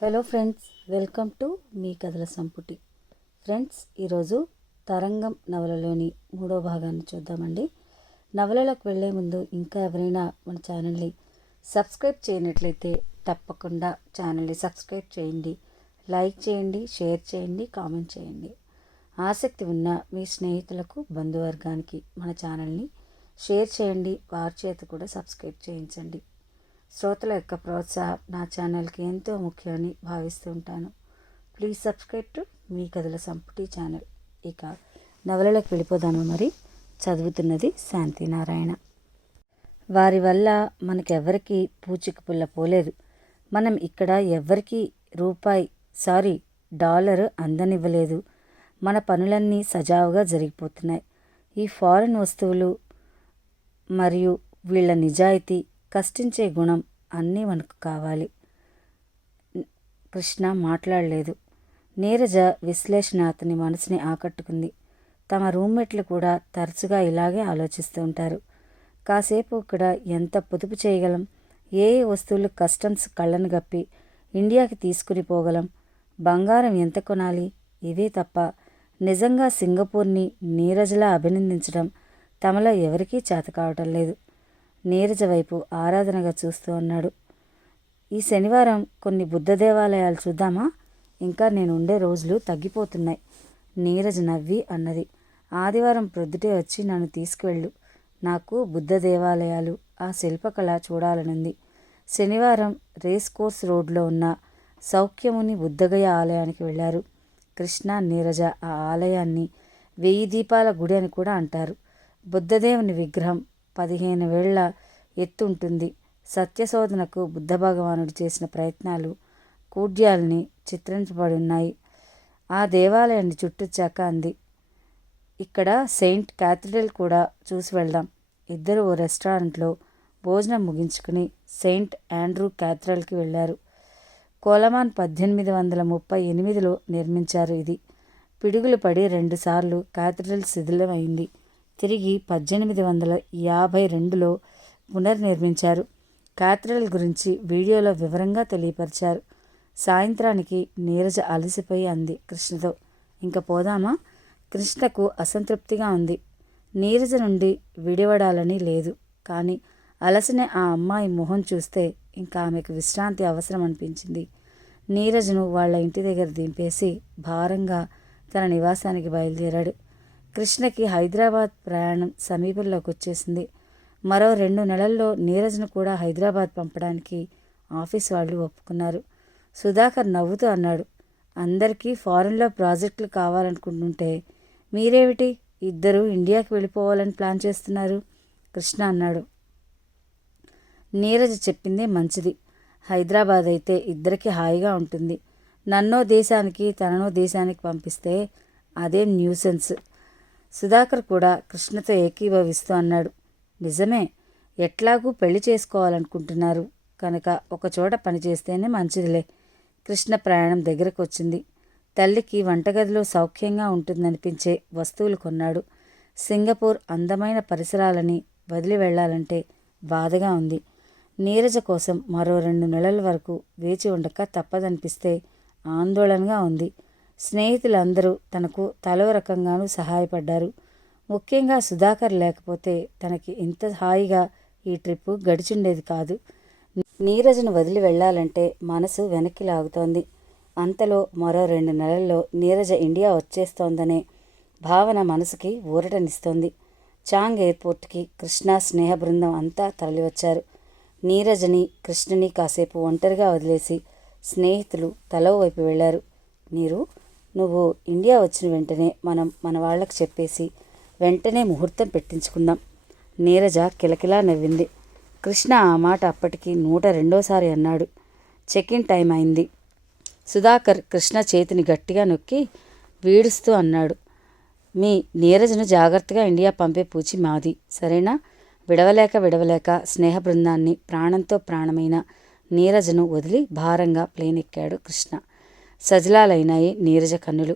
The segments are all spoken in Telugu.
Hello friends, welcome to me కథల సంపుటి. ఫ్రెండ్స్, ఈరోజు తరంగం నవలలోని 3వ భాగాన్ని చూద్దామండి. నవలలకు వెళ్ళే ముందు ఇంకా ఎవరైనా మన ఛానల్ని సబ్స్క్రైబ్ చేయనట్లయితే తప్పకుండా ఛానల్ని సబ్స్క్రైబ్ చేయండి, లైక్ చేయండి, షేర్ చేయండి, కామెంట్ చేయండి. ఆసక్తి ఉన్న మీ స్నేహితులకు, బంధువర్గానికి మన ఛానల్ని షేర్ చేయండి, వారి చేత కూడా సబ్స్క్రైబ్ చేయించండి. శ్రోతల యొక్క ప్రోత్సాహం నా ఛానల్కి ఎంతో ముఖ్యమని భావిస్తూ ఉంటాను. ప్లీజ్ సబ్స్క్రైబ్ టు మీ కథల సంపుటి ఛానల్. ఇక నవలలకు వెళ్ళిపోదాము. మరి చదువుతున్నది శాంతినారాయణ. వారి వల్ల మనకెవ్వరికీ పూచిక పుల్ల పోలేదు. మనం ఇక్కడ ఎవ్వరికీ $1 అందనివ్వలేదు. మన పనులన్నీ సజావుగా జరిగిపోతున్నాయి. ఈ ఫారెన్ వస్తువులు మరియు వీళ్ళ నిజాయితీ, కష్టించే గుణం అన్నీ మనకు కావాలి. కృష్ణ మాట్లాడలేదు. నీరజ విశ్లేషణ అతని మనసుని ఆకట్టుకుంది. తమ రూమ్మేట్లు కూడా తరచుగా ఇలాగే ఆలోచిస్తూ ఉంటారు. కాసేపు ఇక్కడ ఎంత పొదుపు చేయగలం, ఏ వస్తువులు కస్టమ్స్ కళ్ళను గప్పి ఇండియాకి తీసుకుని పోగలం, బంగారం ఎంత కొనాలి, ఇవే తప్ప నిజంగా సింగపూర్ని నీరజలా అభినందించడం తమలో ఎవరికీ చేత కావటం లేదు. నీరజ వైపు ఆరాధనగా చూస్తూ అన్నాడు. ఈ శనివారం కొన్ని బుద్ధ దేవాలయాలు చూద్దామా? ఇంకా నేను ఉండే రోజులు తగ్గిపోతున్నాయి. నీరజ నవ్వి అన్నది. ఆదివారం ప్రొద్దుటే వచ్చి నన్ను తీసుకువెళ్ళు. నాకు బుద్ధ దేవాలయాలు, ఆ శిల్పకళ చూడాలనుంది. శనివారం రేస్ కోర్స్ రోడ్లో ఉన్న సౌఖ్యముని బుద్ధగయ ఆలయానికి వెళ్ళారు. కృష్ణ, నీరజ ఆ ఆలయాన్ని 1000 దీపాల గుడి అని కూడా అంటారు. బుద్ధదేవుని విగ్రహం 15 వేళ్ల ఎత్తుంటుంది. సత్యశోధనకు బుద్ధ భగవానుడు చేసిన ప్రయత్నాలు కూడ్యాల్ని చిత్రించబడి ఉన్నాయి. ఆ దేవాలయాన్ని చుట్టొచ్చాక అంది, ఇక్కడ సెయింట్ క్యాథడ్రల్ కూడా చూసి వెళ్దాం. ఇద్దరు ఓ రెస్టారెంట్లో భోజనం ముగించుకుని సెయింట్ ఆండ్రూ క్యాథడ్రల్కి వెళ్ళారు. కోలమాన్ 1838లో నిర్మించారు. ఇది పిడుగులు పడి 2 సార్లు క్యాథడ్రల్ శిథిలమైంది. తిరిగి 1852లో పునర్నిర్మించారు. క్యాథడ్రల్ గురించి వీడియోలో వివరంగా తెలియపరిచారు. సాయంత్రానికి నీరజ అలసిపోయి అంది కృష్ణతో, ఇంక పోదామా? కృష్ణకు అసంతృప్తిగా ఉంది. నీరజ నుండి విడివడాలని లేదు, కానీ అలసిన ఆ అమ్మాయి మొహం చూస్తే ఇంకా ఆమెకు విశ్రాంతి అవసరం అనిపించింది. నీరజను వాళ్ళ ఇంటి దగ్గర దింపేసి భారంగా తన నివాసానికి బయలుదేరాడు. కృష్ణకి హైదరాబాద్ ప్రయాణం సమీపంలోకి వచ్చేసింది. మరో 2 నెలల్లో నీరజ్ను కూడా హైదరాబాద్ పంపడానికి ఆఫీస్ వాళ్ళు ఒప్పుకున్నారు. సుధాకర్ నవ్వుతూ అన్నాడు, అందరికీ ఫారెన్లో ప్రాజెక్టులు కావాలనుకుంటుంటే మీరేమిటి ఇద్దరు ఇండియాకి వెళ్ళిపోవాలని ప్లాన్ చేస్తున్నారు? కృష్ణ అన్నాడు. నీరజ్ చెప్పిందే మంచిది. హైదరాబాద్ అయితే ఇద్దరికి హాయిగా ఉంటుంది. నన్నో దేశానికి తననో దేశానికి పంపిస్తే అదేం న్యూసెన్స్. సుధాకర్ కూడా కృష్ణతో ఏకీభవిస్తూ అన్నాడు, నిజమే, ఎట్లాగూ పెళ్లి చేసుకోవాలనుకుంటున్నారు కనుక ఒకచోట పనిచేస్తేనే మంచిదిలే. కృష్ణ ప్రయాణం దగ్గరకు వచ్చింది. తల్లికి వంటగదిలో సౌఖ్యంగా ఉంటుందనిపించే వస్తువులు కొన్నాడు. సింగపూర్ అందమైన పరిసరాలని వదిలి వెళ్లాలంటే బాధగా ఉంది. నీరజ కోసం మరో 2 నెలల వరకు వేచి ఉండక తప్పదనిపిస్తే ఆందోళనగా ఉంది. స్నేహితులందరూ తనకు తలో రకంగానూ సహాయపడ్డారు. ముఖ్యంగా సుధాకర్ లేకపోతే తనకి ఇంత హాయిగా ఈ ట్రిప్పు గడిచుండేది కాదు. నీరజను వదిలి వెళ్లాలంటే మనసు వెనక్కి లాగుతోంది. అంతలో మరో 2 నెలల్లో నీరజ ఇండియా వచ్చేస్తోందనే భావన మనసుకి ఊరటనిస్తోంది. చాంగ్ ఎయిర్పోర్ట్కి కృష్ణ స్నేహ బృందం అంతా తరలివచ్చారు. నీరజని, కృష్ణని కాసేపు ఒంటరిగా వదిలేసి స్నేహితులు తలో వైపు వెళ్లారు. నువ్వు ఇండియా వచ్చిన వెంటనే మనం మన వాళ్ళకి చెప్పేసి వెంటనే ముహూర్తం పెట్టించుకుందాం. నీరజ కిలకిలా నవ్వింది. కృష్ణ ఆ మాట అప్పటికి 102సారి అన్నాడు. చెక్ ఇన్ టైం అయింది. సుధాకర్ కృష్ణ చేతిని గట్టిగా నొక్కి వీడుస్తూ అన్నాడు, మీ నీరజను జాగ్రత్తగా ఇండియా పంపే పూచి మాది, సరేనా? విడవలేక స్నేహ బృందాన్ని, ప్రాణంతో ప్రాణమైన నీరజను వదిలి భారంగా ప్లేన్ ఎక్కాడు కృష్ణ. సజలాలైనాయి నీరజ కన్నులు.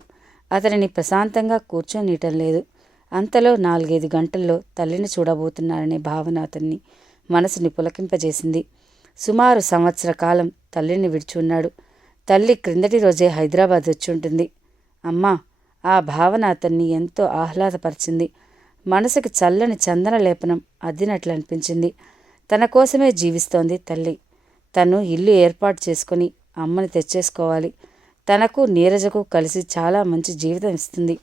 అతనిని ప్రశాంతంగా కూర్చోనీయటం లేదు. అంతలో 4-5 గంటల్లో తల్లిని చూడబోతున్నారనే భావన అతన్ని మనసుని పులకింపజేసింది. సుమారు సంవత్సర కాలం తల్లిని విడిచున్నాడు. తల్లి క్రిందటి రోజే హైదరాబాద్ వచ్చి ఉంటుంది. అమ్మా, ఆ భావన అతన్ని ఎంతో ఆహ్లాదపరిచింది. మనసుకు చల్లని చందన లేపనం అద్దినట్లు అనిపించింది. తన కోసమే జీవిస్తోంది తల్లి. తను ఇల్లు ఏర్పాటు చేసుకుని అమ్మని తెచ్చేసుకోవాలి. తనకు నీరజకు కలిసి చాలా మంచి జీవితం ఇస్తుంది.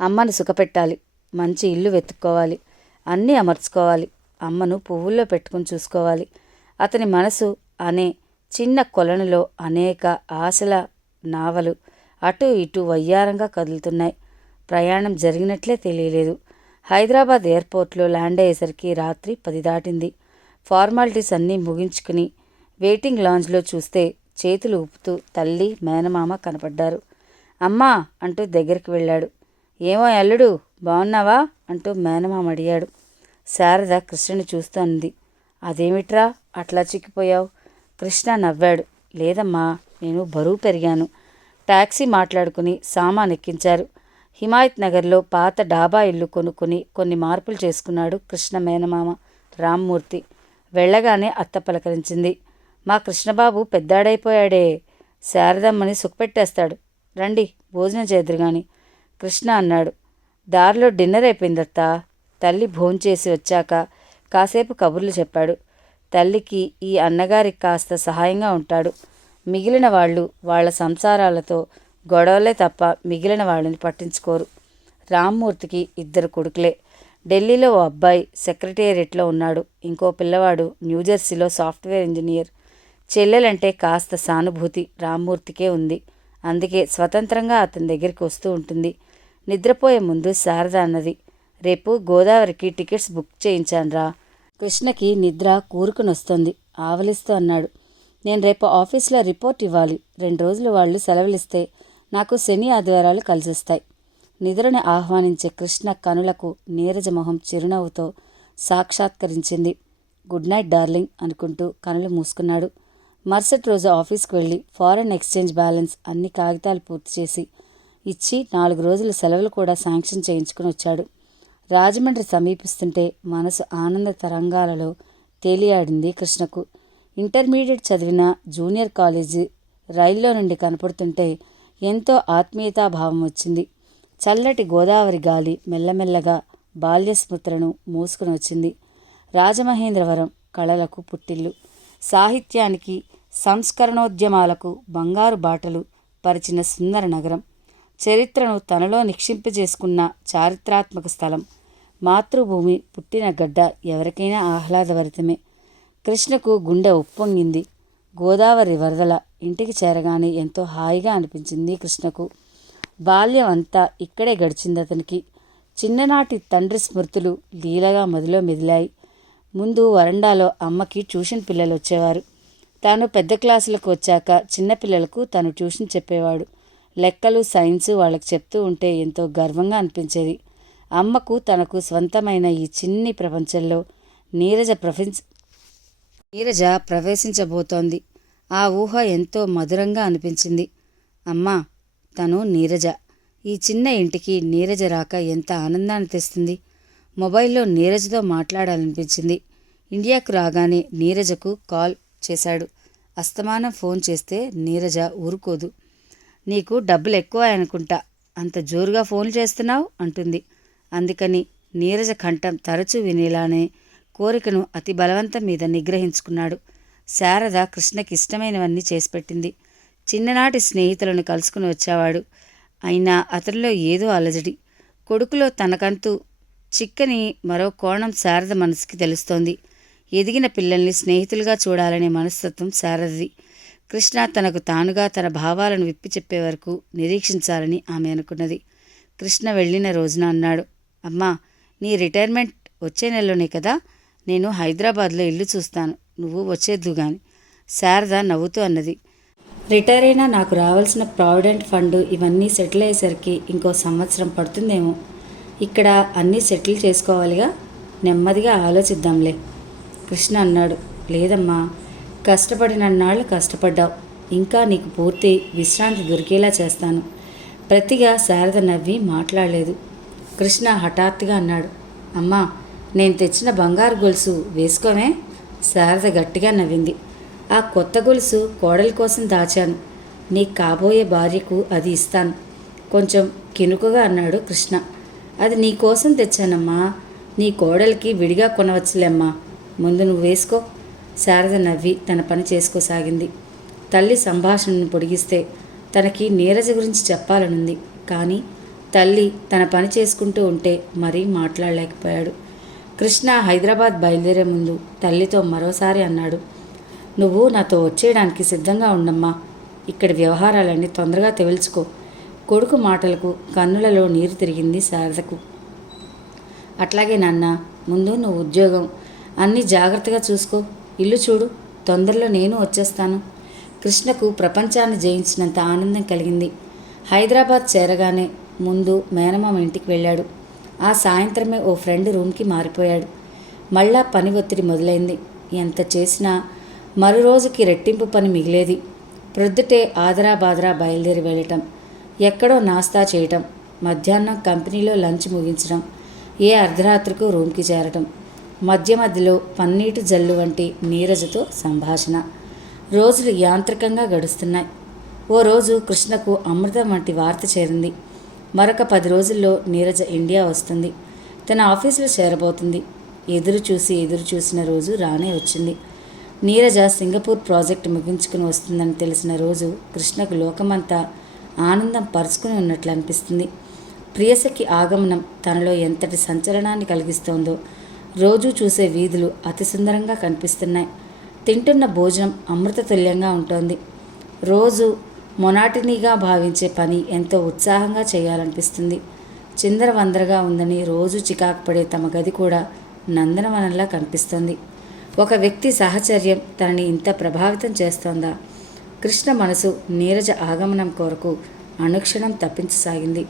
అమ్మను సుఖపెట్టాలి. మంచి ఇల్లు వెతుక్కోవాలి. అన్నీ అమర్చుకోవాలి. అమ్మను పువ్వుల్లో పెట్టుకుని చూసుకోవాలి. అతని మనసు అనే చిన్న కొలనులో అనేక ఆశల నావలు అటూ ఇటూ వయ్యారంగా కదులుతున్నాయి. ప్రయాణం జరిగినట్లే తెలియలేదు. హైదరాబాద్ ఎయిర్పోర్ట్లో ల్యాండ్ అయ్యేసరికి రాత్రి 10 దాటింది. ఫార్మాలిటీస్ అన్నీ ముగించుకుని వెయిటింగ్ లాంజ్లో చూస్తే చేతులు ఊపుతూ తల్లి, మేనమామ కనపడ్డారు. అమ్మా అంటూ దగ్గరికి వెళ్ళాడు. ఏమో అల్లుడు, బాగున్నావా అంటూ మేనమామ అడిగాడు. శారద కృష్ణని చూస్తూ అంది. అదేమిట్రా అట్లా చిక్కిపోయావు? కృష్ణ నవ్వాడు. లేదమ్మా, నేను బరువు పెరిగాను. టాక్సీ మాట్లాడుకుని సామాన్ ఎక్కించారు. హిమాయత్ నగర్లో పాత డాబా ఇల్లు కొనుక్కుని కొన్ని మార్పులు చేసుకున్నాడు కృష్ణ మేనమామ రామ్మూర్తి. వెళ్ళగానే అత్త పలకరించింది. మా కృష్ణబాబు పెద్దాడైపోయాడే, శారదమ్మని సుఖపెట్టేస్తాడు. రండి భోజనం చేద్దురుగాని కృష్ణ అన్నాడు. దారిలో డిన్నర్ అయిపోయిందత్తా. తల్లి భోంచేసి వచ్చాక కాసేపు కబుర్లు చెప్పాడు. తల్లికి ఈ అన్నగారికి కాస్త సహాయంగా ఉంటాడు. మిగిలిన వాళ్ళు వాళ్ళ సంసారాలతో గొడవలే తప్ప మిగిలిన వాళ్ళని పట్టించుకోరు. రామ్మూర్తికి 2 కొడుకులే. ఢిల్లీలో ఓ అబ్బాయి సెక్రటేరియట్లో ఉన్నాడు. ఇంకో పిల్లవాడు న్యూజెర్సీలో సాఫ్ట్వేర్ ఇంజనీర్. చెల్లెలంటే కాస్త సానుభూతి రామ్మూర్తికే ఉంది. అందుకే స్వతంత్రంగా అతని దగ్గరికి వస్తూ ఉంటుంది. నిద్రపోయే ముందు శారద అన్నది, రేపు గోదావరికి టికెట్స్ బుక్ చేయించానురా. కృష్ణకి నిద్ర కూరుకునొస్తోంది. ఆవలిస్తూ అన్నాడు. నేను రేపు ఆఫీస్లో రిపోర్ట్ ఇవ్వాలి. 2 రోజులు వాళ్ళు సెలవులిస్తే నాకు శని ఆదివారాలు కలిసొస్తాయి. నిద్రని ఆహ్వానించే కృష్ణ కనులకు నీరజ మొహం చిరునవ్వుతో సాక్షాత్కరించింది. గుడ్ నైట్ డార్లింగ్ అనుకుంటూ కనులు మూసుకున్నాడు. మరుసటి రోజు ఆఫీస్కి వెళ్ళి ఫారెన్ ఎక్స్చేంజ్ బ్యాలెన్స్ అన్ని కాగితాలు పూర్తి చేసి ఇచ్చి 4 రోజుల సెలవులు కూడా శాంక్షన్ చేయించుకుని వచ్చాడు. రాజమండ్రి సమీపిస్తుంటే మనసు ఆనంద తరంగాలలో తేలియాడింది కృష్ణకు. ఇంటర్మీడియట్ చదివిన జూనియర్ కాలేజీ రైల్లో నుండి కనపడుతుంటే ఎంతో ఆత్మీయతాభావం వచ్చింది. చల్లటి గోదావరి గాలి మెల్లమెల్లగా బాల్య స్మృతులను మోసుకుని వచ్చింది. రాజమహేంద్రవరం కళలకు పుట్టిల్లు. సాహిత్యానికి, సంస్కరణోద్యమాలకు బంగారు బాటలు పరిచిన సుందర నగరం. చరిత్రను తనలో నిక్షింపజేసుకున్న చారిత్రాత్మక స్థలం. మాతృభూమి పుట్టిన గడ్డ ఎవరికైనా ఆహ్లాదభరితమే. కృష్ణకు గుండె ఉప్పొంగింది. గోదావరి వరదల ఇంటికి చేరగానే ఎంతో హాయిగా అనిపించింది కృష్ణకు. బాల్యం అంతా ఇక్కడే గడిచింది అతనికి. చిన్ననాటి తండ్రి స్మృతులు లీలగా మదిలో మెదిలాయి. ముందు వరండాలో అమ్మకి ట్యూషన్ పిల్లలు వచ్చేవారు. తాను పెద్ద క్లాసులకు వచ్చాక చిన్నపిల్లలకు తను ట్యూషన్ చెప్పేవాడు. లెక్కలు, సైన్సు వాళ్ళకి చెప్తూ ఉంటే ఎంతో గర్వంగా అనిపించేది. అమ్మకు తనకు స్వంతమైన ఈ చిన్ని ప్రపంచంలో నీరజ ప్రవేశించబోతోంది. ఆ ఊహ ఎంతో మధురంగా అనిపించింది. అమ్మా, తను నీరజ. ఈ చిన్న ఇంటికి నీరజ రాక ఎంత ఆనందాన్ని తెస్తుంది. మొబైల్లో నీరజతో మాట్లాడాలనిపించింది. ఇండియాకు రాగానే నీరజకు కాల్ చేశాడు. అస్తమానం ఫోన్ చేస్తే నీరజ ఊరుకోదు. నీకు డబ్బులు ఎక్కువ అనుకుంటా, అంత జోరుగా ఫోన్లు చేస్తున్నావు అంటుంది. అందుకని నీరజ కంఠం తరచూ వినేలానే కోరికను అతి బలవంతం మీద నిగ్రహించుకున్నాడు. శారద కృష్ణకి ఇష్టమైనవన్నీ చేసిపెట్టింది. చిన్ననాటి స్నేహితులను కలుసుకుని వచ్చేవాడు. అయినా అతనిలో ఏదో అలజడి. కొడుకులో తనకంతూ చిక్కని మరో కోణం శారద మనసుకి తెలుస్తోంది. ఎదిగిన పిల్లల్ని స్నేహితులుగా చూడాలనే మనస్తత్వం శారదది. కృష్ణ తనకు తానుగా తన భావాలను విప్పి చెప్పే వరకు నిరీక్షించాలని ఆమె అనుకున్నది. కృష్ణ వెళ్ళిన రోజున అన్నాడు, అమ్మా, నీ రిటైర్మెంట్ వచ్చే నెలలోనే కదా. నేను హైదరాబాద్లో ఇల్లు చూస్తాను, నువ్వు వచ్చేద్దు గాని. శారద నవ్వుతూ అన్నది. రిటైర్ అయినా నాకు రావాల్సిన ప్రావిడెంట్ ఫండ్ ఇవన్నీ సెటిల్ అయ్యేసరికి ఇంకో సంవత్సరం పడుతుందేమో. ఇక్కడ అన్నీ సెటిల్ చేసుకోవాలిగా, నెమ్మదిగా ఆలోచిద్దాంలే. కృష్ణ అన్నాడు. లేదమ్మా, కష్టపడినన్నాళ్ళు కష్టపడ్డావు. ఇంకా నీకు పూర్తి విశ్రాంతి దొరికేలా చేస్తాను. ప్రతిగా శారద నవ్వి మాట్లాడలేదు. కృష్ణ హఠాత్తుగా అన్నాడు, అమ్మా, నేను తెచ్చిన బంగారు గొలుసు వేసుకోమే. శారద గట్టిగా నవ్వింది. ఆ కొత్త గొలుసు కోడలి కోసం దాచాను. నీ కాబోయే భార్యకు అది ఇస్తాను, కొంచెం కినుకుగా అన్నాడు కృష్ణ. అది నీ కోసం తెచ్చానమ్మా, నీ కోడలికి విడిగా కొనవచ్చులేమ్మా, ముందు నువ్వు వేసుకో. శారద నవ్వి తన పని చేసుకోసాగింది. తల్లి సంభాషణను పొడిగిస్తే తనకి నీరజ గురించి చెప్పాలనుంది. కానీ తల్లి తన పని చేసుకుంటూ ఉంటే మరీ మాట్లాడలేకపోయాడు. కృష్ణ హైదరాబాద్ బయలుదేరే ముందు తల్లితో మరోసారి అన్నాడు, నువ్వు నాతో వచ్చేయడానికి సిద్ధంగా ఉండమ్మా. ఇక్కడి వ్యవహారాలన్నీ తొందరగా తెవల్చుకో. కొడుకు మాటలకు కన్నులలో నీరు తిరిగింది శారదకు. అట్లాగే నాన్న, ముందు నువ్వు ఉద్యోగం అన్నీ జాగ్రత్తగా చూసుకో. ఇల్లు చూడు, తొందరలో నేను వచ్చేస్తాను. కృష్ణకు ప్రపంచాన్ని జయించినంత ఆనందం కలిగింది. హైదరాబాద్ చేరగానే ముందు మేనమామ ఇంటికి వెళ్ళాడు. ఆ సాయంత్రమే ఓ ఫ్రెండ్ రూమ్కి మారిపోయాడు. మళ్ళా పని ఒత్తిడి మొదలైంది. ఎంత చేసినా మరో రోజుకి రెట్టింపు పని మిగిలేది. ప్రొద్దుటే ఆదరా బాదరా బయలుదేరి వెళ్ళటం, ఎక్కడో నాస్తా చేయటం, మధ్యాహ్నం కంపెనీలో లంచ్ ముగించడం, ఏ అర్ధరాత్రికో రూమ్కి చేరటం, మధ్య మధ్యలో పన్నీటి జల్లు వంటి నీరజతో సంభాషణ. రోజులు యాంత్రికంగా గడుస్తున్నాయి. ఓ రోజు కృష్ణకు అమృతం వంటి వార్త చేరింది. మరొక 10 రోజుల్లో నీరజ ఇండియా వస్తుంది. తన ఆఫీసులో చేరబోతుంది. ఎదురు చూసిన రోజు రానే వచ్చింది. నీరజ సింగపూర్ ప్రాజెక్టు ముగించుకుని వస్తుందని తెలిసిన రోజు కృష్ణకు లోకమంతా ఆనందం పరుచుకుని ఉన్నట్లు అనిపిస్తుంది. ప్రియసఖి ఆగమనం తనలో ఎంతటి సంచలనాన్ని కలిగిస్తోందో. రోజూ చూసే వీధులు అతి సుందరంగా కనిపిస్తున్నాయి. తింటున్న భోజనం అమృతతుల్యంగా ఉంటుంది. రోజు మొనాటినీగా భావించే పని ఎంతో ఉత్సాహంగా చేయాలనిపిస్తుంది. చిందరవందరగా ఉందని రోజు చికాకు పడే తమ గది కూడా నందనవనంలా కనిపిస్తుంది. ఒక వ్యక్తి సాహచర్యం తనని ఇంత ప్రభావితం చేస్తోందా? కృష్ణ మనసు నీరజ ఆగమనం కొరకు అనుక్షణం తప్పించసాగింది.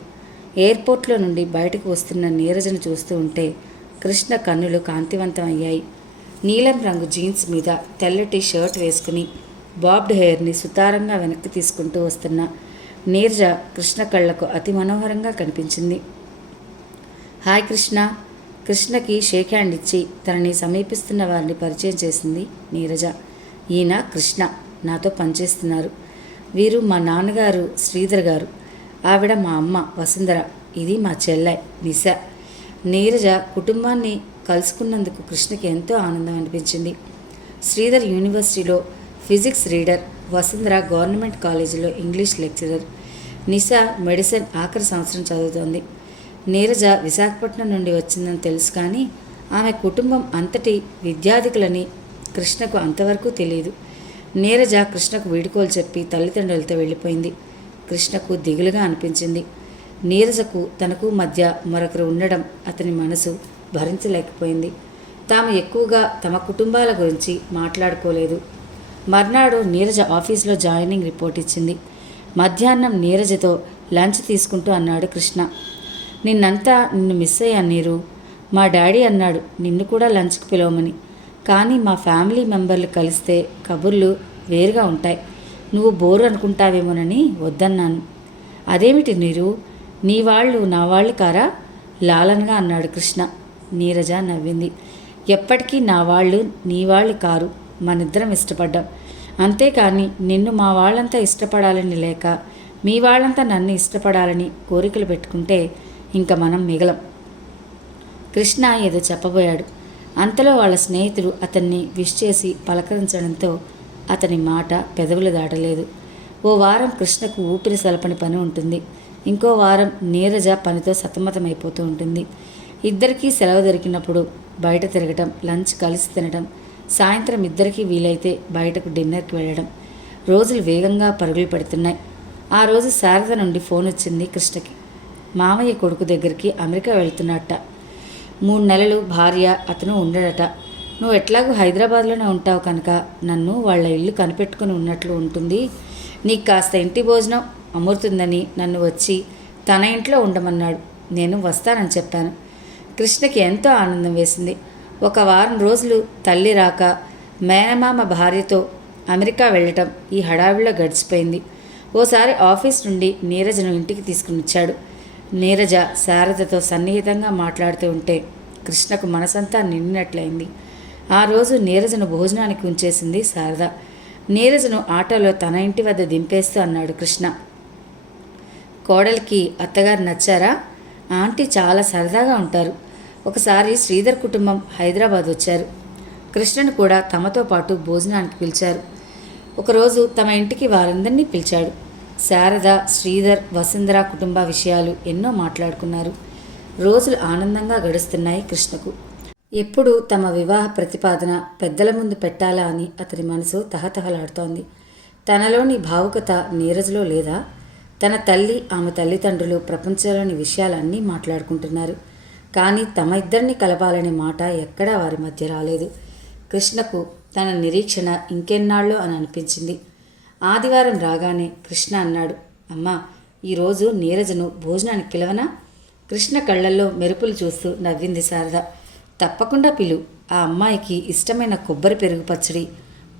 ఎయిర్పోర్ట్లో నుండి బయటకు వస్తున్న నీరజను చూస్తూ ఉంటే కృష్ణ కన్నులు కాంతివంతం అయ్యాయి. నీలం రంగు జీన్స్ మీద తెల్లటి షర్ట్ వేసుకుని బాబ్డ్ హెయిర్ని సుతారంగా వెనక్కి తీసుకుంటూ వస్తున్న నీరజ కృష్ణ కళ్లకు అతి మనోహరంగా కనిపించింది. హాయ్ కృష్ణ. కృష్ణకి షేక్ హ్యాండ్ ఇచ్చి తనని సమీపిస్తున్న వారిని పరిచయం చేసింది నీరజ. ఈయన కృష్ణ, నాతో పనిచేస్తున్నారు. వీరు మా నాన్నగారు శ్రీధర్ గారు, ఆవిడ మా అమ్మ వసుంధర, ఇది మా చెల్లె నిశ. నీరజ కుటుంబాన్ని కలుసుకున్నందుకు కృష్ణకి ఎంతో ఆనందం అనిపించింది. శ్రీధర్ యూనివర్సిటీలో ఫిజిక్స్ రీడర్, వసుంధర గవర్నమెంట్ కాలేజీలో ఇంగ్లీష్ లెక్చరర్, నిశ మెడిసిన్ ఆఖరి సంవత్సరం చదువుతోంది. నీరజ విశాఖపట్నం నుండి వచ్చిందని తెలుసు, కానీ ఆమె కుటుంబం అంతటి విద్యాధికులని కృష్ణకు అంతవరకు తెలియదు. నీరజ కృష్ణకు వీడుకోలు చెప్పి తల్లిదండ్రులతో వెళ్ళిపోయింది. కృష్ణకు దిగులుగా అనిపించింది. నీరజకు తనకు మధ్య మరొకరు ఉండడం అతని మనసు భరించలేకపోయింది. తాము ఎక్కువగా తమ కుటుంబాల గురించి మాట్లాడుకోలేదు. మర్నాడు నీరజ ఆఫీసులో జాయినింగ్ రిపోర్ట్ ఇచ్చింది. మధ్యాహ్నం నీరజతో లంచ్ తీసుకుంటూ అన్నాడు కృష్ణ, నిన్ను మిస్ అయ్యాను నీరు. మా డాడీ అన్నాడు నిన్ను కూడా లంచ్కి పిలవమని. కానీ మా ఫ్యామిలీ మెంబర్లు కలిస్తే కబుర్లు వేరుగా ఉంటాయి, నువ్వు బోరు అనుకుంటావేమోనని వద్దన్నాను. అదేమిటి నీరు, నీ వాళ్ళు నా వాళ్ళు కారా? లాలనగా అన్నాడు కృష్ణ. నీరజ నవ్వింది. ఎప్పటికీ నా వాళ్ళు నీ వాళ్ళు కారు, మనిద్దరం ఇష్టపడ్డాం. అంతేకాని నిన్ను మా వాళ్ళంతా ఇష్టపడాలని లేక మీ వాళ్ళంతా నన్ను ఇష్టపడాలని కోరికలు పెట్టుకుంటే ఇంకా మనం మిగలం. కృష్ణ ఏదో చెప్పబోయాడు. అంతలో వాళ్ళ స్నేహితుడు అతన్ని విష్ చేసి పలకరించడంతో అతని మాట పెదవులు దాటలేదు. ఓ వారం కృష్ణకు ఊపిరి సలపని పని ఉంటుంది. ఇంకో వారం నీరజ పనితో సతమతమైపోతూ ఉంటుంది. ఇద్దరికీ సెలవు దొరికినప్పుడు బయట తిరగటం, లంచ్ కలిసి తినడం, సాయంత్రం ఇద్దరికీ వీలైతే బయటకు డిన్నర్కి వెళ్ళడం. రోజులు వేగంగా పరుగులు పెడుతున్నాయి. ఆ రోజు శారద నుండి ఫోన్ వచ్చింది కృష్ణకి. మామయ్య కొడుకు దగ్గరికి అమెరికా వెళ్తున్నట్ట. 3 నెలలు భార్య అతను ఉండడట. నువ్వు ఎట్లాగూ హైదరాబాద్లోనే ఉంటావు కనుక నన్ను వాళ్ళ ఇల్లు కనిపెట్టుకుని ఉన్నట్లు ఉంటుంది. నీకు కాస్త ఇంటి భోజనం అమరుతుందని నన్ను వచ్చి తన ఇంట్లో ఉండమన్నాడు. నేను వస్తానని చెప్పాను. కృష్ణకి ఎంతో ఆనందం వేసింది. 1 వారం రోజులు తల్లి రాక మేనమామ భార్యతో అమెరికా వెళ్ళటం ఈ హడావిడిలో గడిచిపోయింది. ఓసారి ఆఫీస్ నుండి నీరజను ఇంటికి తీసుకుని వచ్చాడు. నీరజ శారదతో సన్నిహితంగా మాట్లాడుతూ ఉంటే కృష్ణకు మనసంతా నిండినట్లయింది. ఆ రోజు నీరజను భోజనానికి ఉంచేసింది శారద. నీరజను ఆటోలో తన ఇంటి వద్ద దింపేస్తూ అన్నాడు కృష్ణ. కోడలికి అత్తగారు నచ్చారా? ఆంటీ చాలా సరదాగా ఉంటారు. ఒకసారి శ్రీధర్ కుటుంబం హైదరాబాద్ వచ్చారు. కృష్ణను కూడా తమతో పాటు భోజనానికి పిలిచారు. ఒకరోజు తమ ఇంటికి వారందరినీ పిలిచాడు. శారద, శ్రీధర్, వసుంధర కుటుంబ విషయాలు ఎన్నో మాట్లాడుకున్నారు. రోజులు ఆనందంగా గడుస్తున్నాయి కృష్ణకు. ఎప్పుడు తమ వివాహ ప్రతిపాదన పెద్దల ముందు పెట్టాలా అని అతని మనసు తహతహలాడుతోంది. తనలోని భావుకత నీరజలో లేదా? తన తల్లి, ఆమె తల్లిదండ్రులు ప్రపంచంలోని విషయాలన్నీ మాట్లాడుకుంటున్నారు. కానీ తమ ఇద్దరిని కలపాలనే మాట ఎక్కడా వారి మధ్య రాలేదు. కృష్ణకు తన నిరీక్షణ ఇంకెన్నాళ్ళో అని అనిపించింది. ఆదివారం రాగానే కృష్ణ అన్నాడు, అమ్మా, ఈరోజు నీరజను భోజనానికి పిలవనా? కృష్ణ కళ్ళల్లో మెరుపులు చూస్తూ నవ్వింది శారద. తప్పకుండా పిలు. ఆ అమ్మాయికి ఇష్టమైన కొబ్బరి పెరుగు పచ్చడి,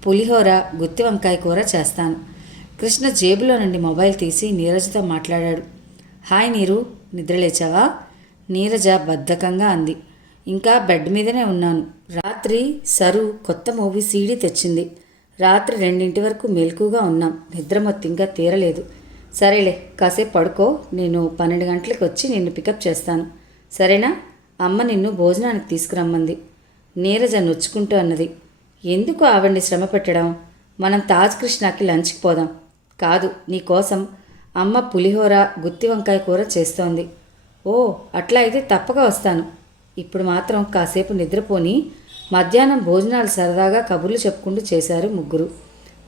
పులిహోర, గుత్తి వంకాయ కూర చేస్తాను. కృష్ణ జేబులో నుండి మొబైల్ తీసి నీరజతో మాట్లాడాడు. హాయ్ నీరు, నిద్రలేచావా? నీరజ బద్ధకంగా అంది. ఇంకా బెడ్ మీదనే ఉన్నాను. రాత్రి సరు కొత్త మూవీ సీడీ తెచ్చింది. రాత్రి 2 వరకు మెలకుగా ఉన్నాం. నిద్ర మొత్తంగా తీరలేదు. సరేలే, కాసేపు పడుకో. నేను 12 గంటలకు వచ్చి నిన్ను పికప్ చేస్తాను. సరేనా? అమ్మ నిన్ను భోజనానికి తీసుకురమ్మంది. నీరజ నొచ్చుకుంటూ అన్నది. ఎందుకు ఆవిడ్ని శ్రమ పెట్టడం? మనం తాజ్ కృష్ణకి లంచ్కి పోదాం. కాదు, నీకోసం అమ్మ పులిహోర, గుత్తి వంకాయ కూర చేస్తోంది. ఓ, అట్లా అయితే తప్పక వస్తాను. ఇప్పుడు మాత్రం కాసేపు నిద్రపోని. మధ్యాహ్నం భోజనాలు సరదాగా కబుర్లు చెప్పుకుంటూ చేశారు ముగ్గురు.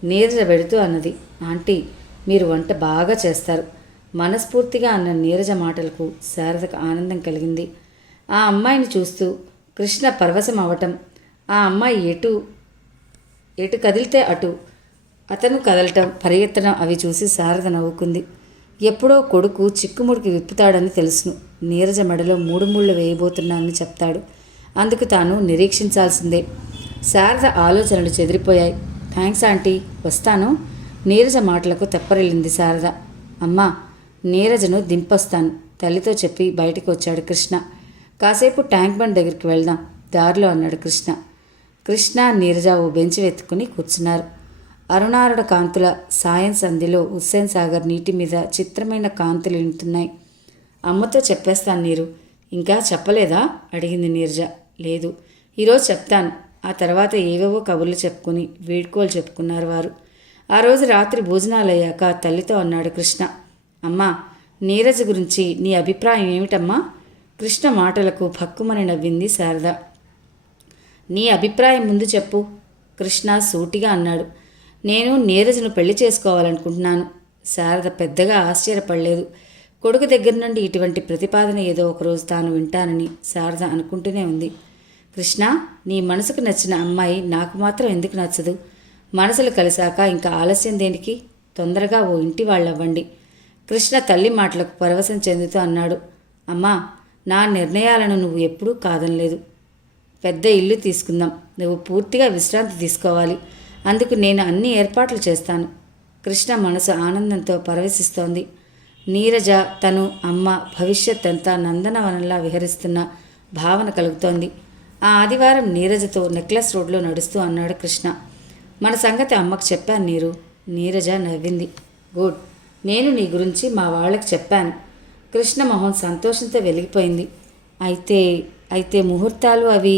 నీరజ వెడుతూ అన్నది, ఆంటీ, మీరు వంట బాగా చేస్తారు. మనస్ఫూర్తిగా అన్న నీరజ మాటలకు శారదకు ఆనందం కలిగింది. ఆ అమ్మాయిని చూస్తూ కృష్ణ పరవశం అవటం, ఆ అమ్మాయి ఎటు కదిలితే అటు అతను కదలటం, పరిగెత్తడం అవి చూసి శారద నవ్వుకుంది. ఎప్పుడో కొడుకు చిక్కుముడికి విప్పుతాడని తెలుసును. నీరజ మెడలో 3 ముళ్ళు వేయబోతున్నానని చెప్తాడు. అందుకు తాను నిరీక్షించాల్సిందే. శారద ఆలోచనలు చెదిరిపోయాయి. థ్యాంక్స్ ఆంటీ, వస్తాను. నీరజ మాటలకు తెప్పరిల్లింది శారద. అమ్మా, నీరజను దింపొస్తాను తల్లితో చెప్పి బయటకు వచ్చాడు కృష్ణ. కాసేపు ట్యాంక్ బండ్ దగ్గరికి వెళ్దాం దారిలో అన్నాడు కృష్ణ. కృష్ణ, నీరజ ఓ బెంచ్ వెతుక్కుని కూర్చున్నారు. అరుణారుడ కాంతుల సాయం సంధిలో హుస్సేన్ సాగర్ నీటి మీద చిత్రమైన కాంతులు ఇంటున్నాయి. అమ్మతో చెప్పేస్తాను నీరు. ఇంకా చెప్పలేదా? అడిగింది నీరజ. లేదు, ఈరోజు చెప్తాను. ఆ తర్వాత ఏవేవో కబుర్లు చెప్పుకుని వీడ్కోలు చెప్పుకున్నారు వారు. ఆ రోజు రాత్రి భోజనాలయ్యాక తల్లితో అన్నాడు కృష్ణ. అమ్మా, నీరజ గురించి నీ అభిప్రాయం ఏమిటమ్మా? కృష్ణ మాటలకు భక్కుమని నవ్వింది శారద. నీ అభిప్రాయం ముందు చెప్పు, కృష్ణ సూటిగా అన్నాడు. నేను నీరజను పెళ్లి చేసుకోవాలనుకుంటున్నాను. శారద పెద్దగా ఆశ్చర్యపడలేదు. కొడుకు దగ్గర నుండి ఇటువంటి ప్రతిపాదన ఏదో ఒకరోజు తాను వింటానని శారద అనుకుంటూనే ఉంది. కృష్ణ, నీ మనసుకు నచ్చిన అమ్మాయి నాకు మాత్రం ఎందుకు నచ్చదు? మనసులు కలిశాక ఇంకా ఆలస్యం దేనికి? తొందరగా ఓ ఇంటి వాళ్ళవ్వండి. కృష్ణ తల్లి మాటలకు పరవశం చెందుతూ అన్నాడు. అమ్మా, నా నిర్ణయాలను నువ్వు ఎప్పుడూ కాదనలేదు. పెద్ద ఇల్లు తీసుకుందాం. నువ్వు పూర్తిగా విశ్రాంతి తీసుకోవాలి. అందుకు నేను అన్ని ఏర్పాట్లు చేస్తాను. కృష్ణ మనసు ఆనందంతో పరవశిస్తోంది. నీరజ, తను, అమ్మ భవిష్యత్ అంతా నందనవనంలా విహరిస్తున్న భావన కలుగుతోంది. ఆ ఆదివారం నీరజతో నెక్లెస్ రోడ్లో నడుస్తూ అన్నాడు కృష్ణ. మన సంగతి అమ్మకు చెప్పాను నీరు. నీరజ నవ్వింది. గుడ్, నేను నీ గురించి మా వాళ్ళకి చెప్పాను. కృష్ణ మొహం సంతోషంతో వెలిగిపోయింది. అయితే ముహూర్తాలు అవి?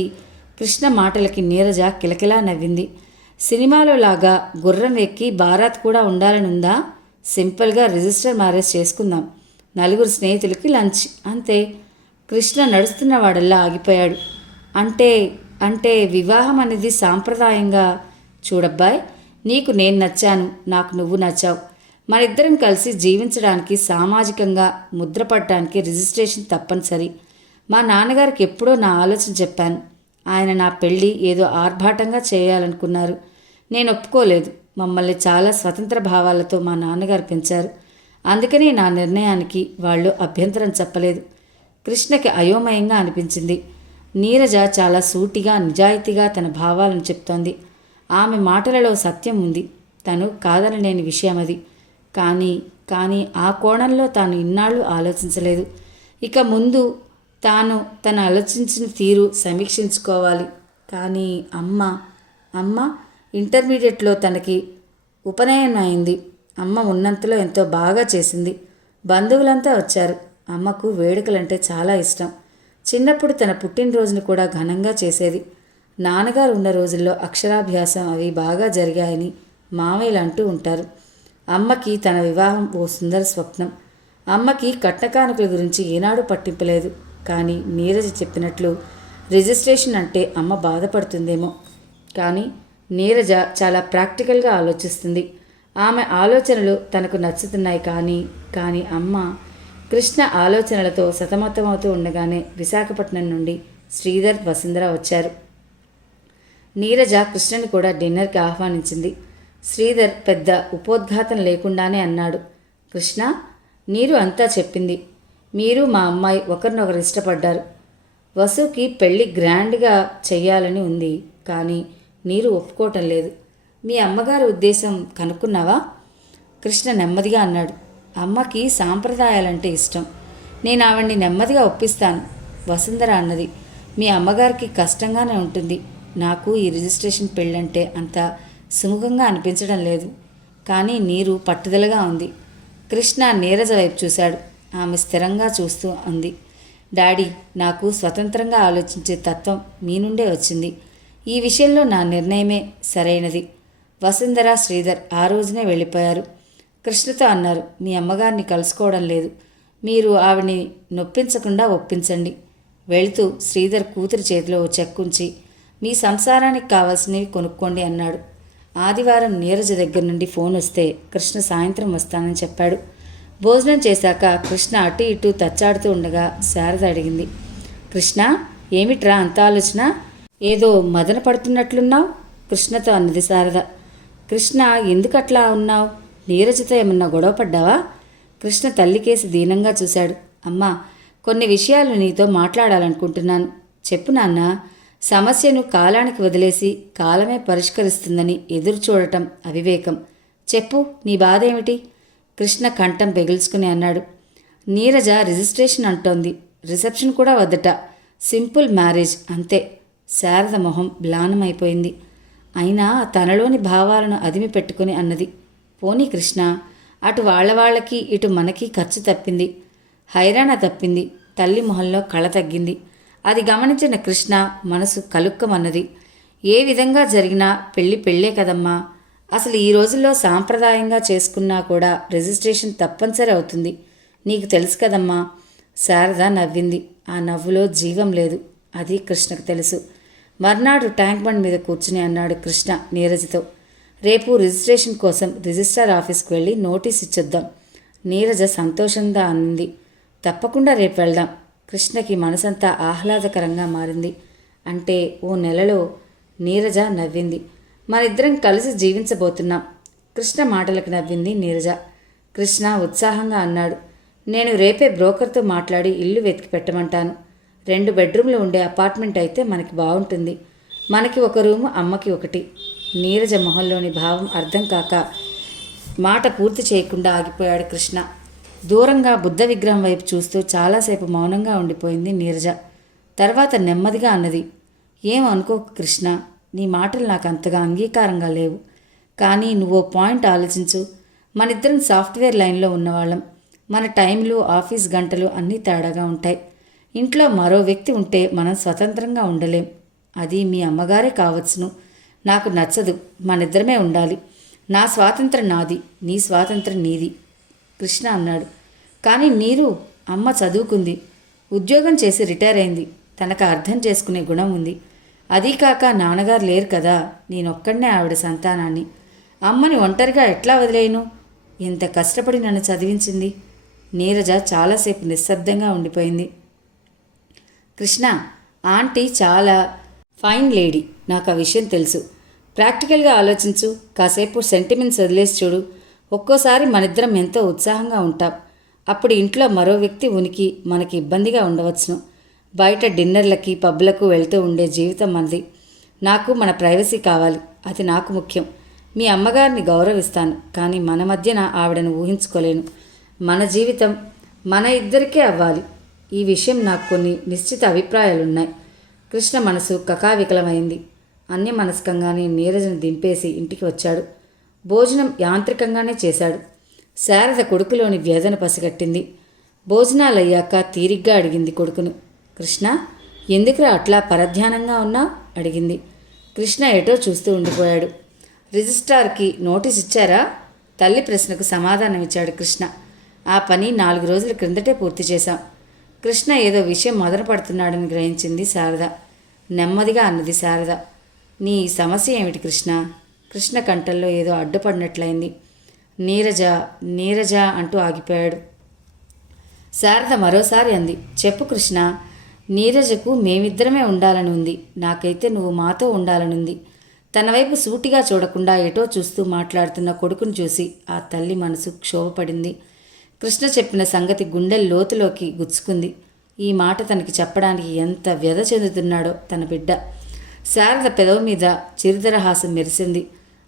కృష్ణ మాటలకి నీరజ కిలకిలా నవ్వింది. సినిమాలో లాగా గుర్రం ఎక్కి బారాత్ కూడా ఉండాలనుందా? సింపుల్గా రిజిస్టర్ మ్యారేజ్ చేసుకుందాం. 4 స్నేహితులకి లంచ్, అంతే. కృష్ణ నడుస్తున్న వాడల్లా ఆగిపోయాడు. అంటే వివాహం అనేది సాంప్రదాయంగా? చూడబ్బాయ్, నీకు నేను నచ్చాను, నాకు నువ్వు నచ్చావు. మనిద్దరం కలిసి జీవించడానికి, సామాజికంగా ముద్రపడటానికి రిజిస్ట్రేషన్ తప్పనిసరి. మా నాన్నగారికి ఎప్పుడో నా ఆలోచన చెప్పాను. ఆయన నా పెళ్ళి ఏదో ఆర్భాటంగా చేయాలనుకున్నారు. నేను ఒప్పుకోలేదు. మమ్మల్ని చాలా స్వతంత్ర భావాలతో మా నాన్నగారు పెంచారు. అందుకని నా నిర్ణయానికి వాళ్ళు అభ్యంతరం చెప్పలేదు. కృష్ణకి అయోమయంగా అనిపించింది. నీరజ చాలా సూటిగా, నిజాయితీగా తన భావాలను చెప్తోంది. ఆమె మాటలలో సత్యం ఉంది. తను కాదనలేని విషయం అది. కానీ ఆ కోణంలో తాను ఇన్నాళ్ళు ఆలోచించలేదు. ఇక ముందు తను ఆలోచించిన తీరు సమీక్షించుకోవాలి. కానీ అమ్మ ఇంటర్మీడియట్లో తనకి ఉపనయనం అయింది. అమ్మ ఉన్నంతలో ఎంతో బాగా చేసింది. బంధువులంతా వచ్చారు. అమ్మకు వేడుకలంటే చాలా ఇష్టం. చిన్నప్పుడు తన పుట్టినరోజును కూడా ఘనంగా చేసేది. నాన్నగారు ఉన్న రోజుల్లో అక్షరాభ్యాసం అవి బాగా జరిగాయని మామయ్యలు అంటూ ఉంటారు. అమ్మకి తన వివాహం ఓ సుందర స్వప్నం. అమ్మకి కట్నకానుకల గురించి ఏనాడు పట్టింపలేదు. కానీ నీరజ చెప్పినట్లు రిజిస్ట్రేషన్ అంటే అమ్మ బాధపడుతుందేమో. కానీ నీరజ చాలా ప్రాక్టికల్గా ఆలోచిస్తుంది. ఆమె ఆలోచనలు తనకు నచ్చుతున్నాయి. కానీ అమ్మ కృష్ణ ఆలోచనలతో సతమతమవుతూ ఉండగానే విశాఖపట్నం నుండి శ్రీధర్, వసుంధర వచ్చారు. నీరజ కృష్ణని కూడా డిన్నర్కి ఆహ్వానించింది. శ్రీధర్ పెద్ద ఉపోద్ఘాతం లేకుండానే అన్నాడు, కృష్ణ, నీరు అంతా చెప్పింది. మీరు మా అమ్మాయి ఒకరినొకరు ఇష్టపడ్డారు. వసుకి పెళ్ళి గ్రాండ్గా చెయ్యాలని ఉంది. కానీ నీరు ఒప్పుకోవటం లేదు. మీ అమ్మగారి ఉద్దేశం కనుక్కున్నావా? కృష్ణ నెమ్మదిగా అన్నాడు. అమ్మకి సాంప్రదాయాలంటే ఇష్టం. నేను ఆవిడ్ని నెమ్మదిగా ఒప్పిస్తాను. వసుంధర అన్నది. మీ అమ్మగారికి కష్టంగానే ఉంటుంది. నాకు ఈ రిజిస్ట్రేషన్ పెళ్ళంటే అంత సుముఖంగా అనిపించడం లేదు. కానీ నీరు పట్టుదలగా ఉంది. కృష్ణ నీరజ వైపు చూశాడు. ఆమె స్థిరంగా చూస్తూ అంది, డాడీ, నాకు స్వతంత్రంగా ఆలోచించే తత్వం మీ నుండే వచ్చింది. ఈ విషయంలో నా నిర్ణయమే సరైనది. వసుంధర, శ్రీధర్ ఆ రోజునే వెళ్ళిపోయారు. కృష్ణతో అన్నారు, మీ అమ్మగారిని కలుసుకోవడం లేదు. మీరు ఆవిడ్ని నొప్పించకుండా ఒప్పించండి. వెళుతూ శ్రీధర్ కూతురి చేతిలో ఓ చెక్కుంచి, మీ సంసారానికి కావాల్సినవి కొనుక్కోండి అన్నాడు. ఆదివారం నీరజ దగ్గర నుండి ఫోన్ వస్తే కృష్ణ సాయంత్రం వస్తానని చెప్పాడు. భోజనం చేశాక కృష్ణ అటు ఇటు తచ్చాడుతూ ఉండగా శారద అడిగింది, కృష్ణ, ఏమిట్రా అంత ఆలోచన? ఏదో మదన పడుతున్నట్లున్నావు? కృష్ణతో అన్నది శారద. కృష్ణ, ఎందుకట్లా ఉన్నావు? నీరజతో ఏమన్నా గొడవ పడ్డావా? కృష్ణ తల్లికేసి దీనంగా చూశాడు. అమ్మా, కొన్ని విషయాలు నీతో మాట్లాడాలనుకుంటున్నాను. చెప్పు నాన్న. సమస్యను కాలానికి వదిలేసి కాలమే పరిష్కరిస్తుందని ఎదురు చూడటం అవివేకం. చెప్పు, నీ బాధ ఏమిటి? కృష్ణ కంఠం పెగిల్చుకుని అన్నాడు. నీరజ రిజిస్ట్రేషన్ అంటోంది. రిసెప్షన్ కూడా వద్దట. సింపుల్ మ్యారేజ్ అంతే. శారద మొహం బ్లానమైపోయింది. అయినా తనలోని భావాలను అదిమి పెట్టుకుని అన్నది, పోనీ కృష్ణ, అటు వాళ్ళకి ఇటు మనకి ఖర్చు తప్పింది, హైరాణ తప్పింది. తల్లి మొహంలో కళ తగ్గింది. అది గమనించిన కృష్ణ మనసు కలుక్కమన్నది. ఏ విధంగా జరిగినా పెళ్ళే కదమ్మా. అసలు ఈ రోజుల్లో సాంప్రదాయంగా చేసుకున్నా కూడా రిజిస్ట్రేషన్ తప్పనిసరి అవుతుంది. నీకు తెలుసు కదమ్మా. శారద నవ్వింది. ఆ నవ్వులో జీవం లేదు. అది కృష్ణకు తెలుసు. మర్నాడు ట్యాంక్ బండ్ మీద కూర్చుని అన్నాడు కృష్ణ నీరజతో, రేపు రిజిస్ట్రేషన్ కోసం రిజిస్ట్రార్ ఆఫీస్కి వెళ్ళి నోటీస్ ఇచ్చొద్దాం. నీరజ సంతోషంగా అంది. తప్పకుండా రేపు వెళ్దాం. కృష్ణకి మనసంతా ఆహ్లాదకరంగా మారింది. అంటే ఓ నెలలో. నీరజ నవ్వింది. మనిద్దరం కలిసి జీవించబోతున్నాం. కృష్ణ మాటలకు నవ్వింది నీరజ. కృష్ణ ఉత్సాహంగా అన్నాడు, నేను రేపే బ్రోకర్తో మాట్లాడి ఇల్లు వెతికి పెట్టమంటాను. 2 బెడ్రూమ్లు ఉండే అపార్ట్మెంట్ అయితే మనకి బాగుంటుంది. మనకి ఒక రూము, అమ్మకి ఒకటి. నీరజ మొహంలోని భావం అర్థం కాక మాట పూర్తి చేయకుండా ఆగిపోయాడు కృష్ణ. దూరంగా బుద్ధ విగ్రహం వైపు చూస్తూ చాలాసేపు మౌనంగా ఉండిపోయింది నీరజ. తర్వాత నెమ్మదిగా అన్నది, ఏం అనుకోకు కృష్ణ, నీ మాటలు నాకు అంతగా అంగీకారంగా లేవు. కానీ నువ్వో పాయింట్ ఆలోచించు. మనిద్దరం సాఫ్ట్వేర్ లైన్లో ఉన్నవాళ్ళం. మన టైంలు, ఆఫీస్ గంటలు అన్నీ తేడాగా ఉంటాయి. ఇంట్లో మరో వ్యక్తి ఉంటే మనం స్వతంత్రంగా ఉండలేం. అది మీ అమ్మగారే కావచ్చును. నాకు నచ్చదు. మనిద్దరమే ఉండాలి. నా స్వాతంత్రం నాది, నీ స్వాతంత్రం నీది. కృష్ణ అన్నాడు. కానీ నీరు, అమ్మ చదువుకుంది, ఉద్యోగం చేసి రిటైర్ అయింది. తనకు అర్థం చేసుకునే గుణం ఉంది. అదీ కాక నాన్నగారు లేరు కదా. నేనొక్కడనే ఆవిడ సంతానాన్ని. అమ్మని ఒంటరిగా ఎట్లా వదిలేయను? ఎంత కష్టపడి నన్ను చదివించింది. నీరజ చాలాసేపు నిశ్శబ్దంగా ఉండిపోయింది. కృష్ణ, ఆంటీ చాలా ఫైన్ లేడీ. నాకు ఆ విషయం తెలుసు. ప్రాక్టికల్గా ఆలోచించు. కాసేపు సెంటిమెంట్స్ వదిలేసి చూడు. ఒక్కోసారి మనిద్దరం ఎంతో ఉత్సాహంగా ఉంటాం. అప్పుడు ఇంట్లో మరో వ్యక్తి ఉనికి మనకి ఇబ్బందిగా ఉండవచ్చును. బయట డిన్నర్లకి, పబ్లకు వెళ్తూ ఉండే జీవితం మనది. నాకు మన ప్రైవసీ కావాలి. అది నాకు ముఖ్యం. మీ అమ్మగారిని గౌరవిస్తాను. కానీ మన మధ్యన ఆవిడను ఊహించుకోలేను. మన జీవితం మన ఇద్దరికే అవ్వాలి. ఈ విషయం నాకు కొన్ని నిశ్చిత అభిప్రాయాలున్నాయి. కృష్ణ మనసు కకావికలమైంది. అన్యమనస్కంగానే నీరజను దింపేసి ఇంటికి వచ్చాడు. భోజనం యాంత్రికంగానే చేశాడు. శారద కొడుకులోని వ్యధను పసిగట్టింది. భోజనాలయ్యాక తీరిగ్గా అడిగింది కొడుకును. కృష్ణ, ఎందుకురా అట్లా పరధ్యానంగా ఉన్నా అడిగింది. కృష్ణ ఎటో చూస్తూ ఉండిపోయాడు. రిజిస్ట్రార్కి నోటీస్ ఇచ్చారా? తల్లి ప్రశ్నకు సమాధానం ఇచ్చాడు కృష్ణ. ఆ పని 4 రోజుల క్రిందటే పూర్తి చేశాం. కృష్ణ ఏదో విషయం మొదలు పడుతున్నాడని గ్రహించింది శారద. నెమ్మదిగా అన్నది శారద. నీ సమస్య ఏమిటి కృష్ణ? కృష్ణ కంఠంలో ఏదో అడ్డుపడినట్లయింది. నీరజ నీరజ అంటూ ఆగిపోయాడు. శారద మరోసారి అంది. చెప్పు కృష్ణ. నీరజకు మేమిద్దరమే ఉండాలని ఉంది. నాకైతే నువ్వు మాతో ఉండాలనుంది. తన వైపు సూటిగా చూడకుండా ఎటో చూస్తూ మాట్లాడుతున్న కొడుకును చూసి ఆ తల్లి మనసు క్షోభపడింది. కృష్ణ చెప్పిన సంగతి గుండె లోతులోకి గుచ్చుకుంది. ఈ మాట తనకి చెప్పడానికి ఎంత వ్యధ చెందుతున్నాడో తన బిడ్డ. శారద పెదవి మీద చిరుదరహాసం మెరిసింది.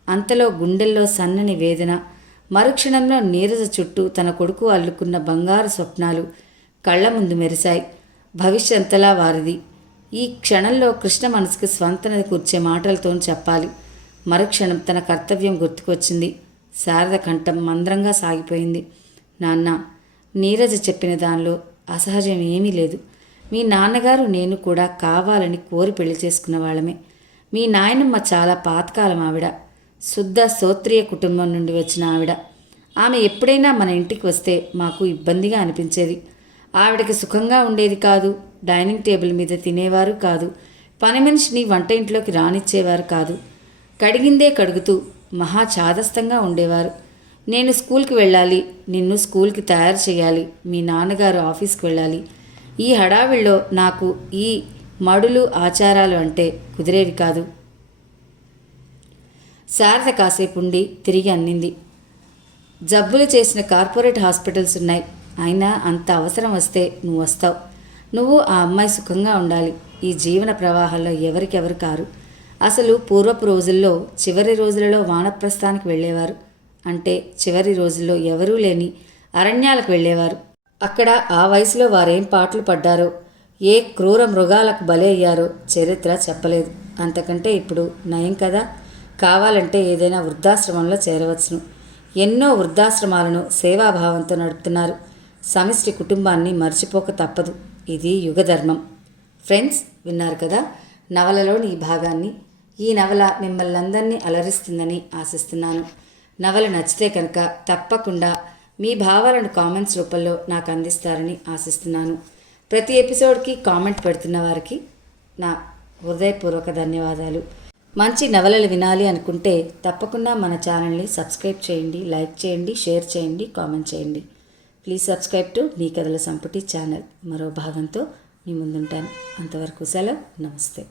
అంతలో గుండెల్లో సన్నని వేదన. మరుక్షణంలో నీరజ చుట్టూ తన కొడుకు అల్లుకున్న బంగారు స్వప్నాలు కళ్ల ముందు మెరిశాయి. భవిష్యంతలా వారిది. ఈ క్షణంలో కృష్ణ మనసుకు స్వంతన కూర్చే మాటలతో చెప్పాలి. మరుక్షణం తన కర్తవ్యం గుర్తుకొచ్చింది. శారద కంఠం మంద్రంగా సాగిపోయింది. నాన్న, నీరజ చెప్పిన దానిలో అసహజం ఏమీ లేదు. మీ నాన్నగారు నేను కూడా కావాలని కోరి పెళ్లి చేసుకున్న వాళ్ళమే. మీ నాయనమ్మ చాలా పాతకాలం ఆవిడ. శుద్ధ స్తోత్రియ కుటుంబం నుండి వచ్చిన ఆవిడ. ఆమె ఎప్పుడైనా మన ఇంటికి వస్తే మాకు ఇబ్బందిగా అనిపించేది. ఆవిడకి సుఖంగా ఉండేది కాదు. డైనింగ్ టేబుల్ మీద తినేవారు కాదు. పని మనిషిని వంట ఇంట్లోకి రానిచ్చేవారు కాదు. కడిగిందే కడుగుతూ మహా చాదస్తంగా ఉండేవారు. నేను స్కూల్కి వెళ్ళాలి, నిన్ను స్కూల్కి తయారు చేయాలి, మీ నాన్నగారు ఆఫీస్కి వెళ్ళాలి. ఈ హడావిల్లో నాకు ఈ మడులు ఆచారాలు అంటే కుదిరేవి కాదు. శారద కాసేపు ఉండి తిరిగి అన్నింది. జబ్బులు చేసిన కార్పొరేట్ హాస్పిటల్స్ ఉన్నాయి. అయినా అంత అవసరం వస్తే నువ్వు వస్తావు. నువ్వు ఆ అమ్మాయి సుఖంగా ఉండాలి. ఈ జీవన ప్రవాహంలో ఎవరికెవరు కారు. అసలు పూర్వపు రోజుల్లో చివరి రోజులలో వానప్రస్థానికి వెళ్ళేవారు. అంటే చివరి రోజుల్లో ఎవరూ లేని అరణ్యాలకు వెళ్ళేవారు. అక్కడ ఆ వయసులో వారేం పాటలు పడ్డారో, ఏ క్రూర మృగాలకు బలి అయ్యారో చరిత్ర చెప్పలేదు. అంతకంటే ఇప్పుడు నయం కదా. కావాలంటే ఏదైనా వృద్ధాశ్రమంలో చేరవచ్చును. ఎన్నో వృద్ధాశ్రమాలను సేవాభావంతో నడుపుతున్నారు. సమిష్టి కుటుంబాన్ని మర్చిపోక తప్పదు. ఇది యుగధర్మం. ఫ్రెండ్స్, విన్నారు కదా నవలలోని ఈ భాగాన్ని. ఈ నవల మిమ్మల్ని అందరినీ అలరిస్తుందని ఆశిస్తున్నాను. నవల నచ్చితే కనుక తప్పకుండా మీ భావాలను కామెంట్స్ రూపంలో నాకు అందిస్తారని ఆశిస్తున్నాను. ప్రతి ఎపిసోడ్కి కామెంట్ పెడుతున్న వారికి నా హృదయపూర్వక ధన్యవాదాలు. మంచి నవలలు వినాలి అనుకుంటే తప్పకుండా మన ఛానల్ని సబ్స్క్రైబ్ చేయండి, లైక్ చేయండి, షేర్ చేయండి, కామెంట్ చేయండి. ప్లీజ్ సబ్స్క్రైబ్ టు నీ కథల సంపుటి ఛానల్. మరో భాగంతో మీ ముందుంటాను. అంతవరకు సెలవు. నమస్తే.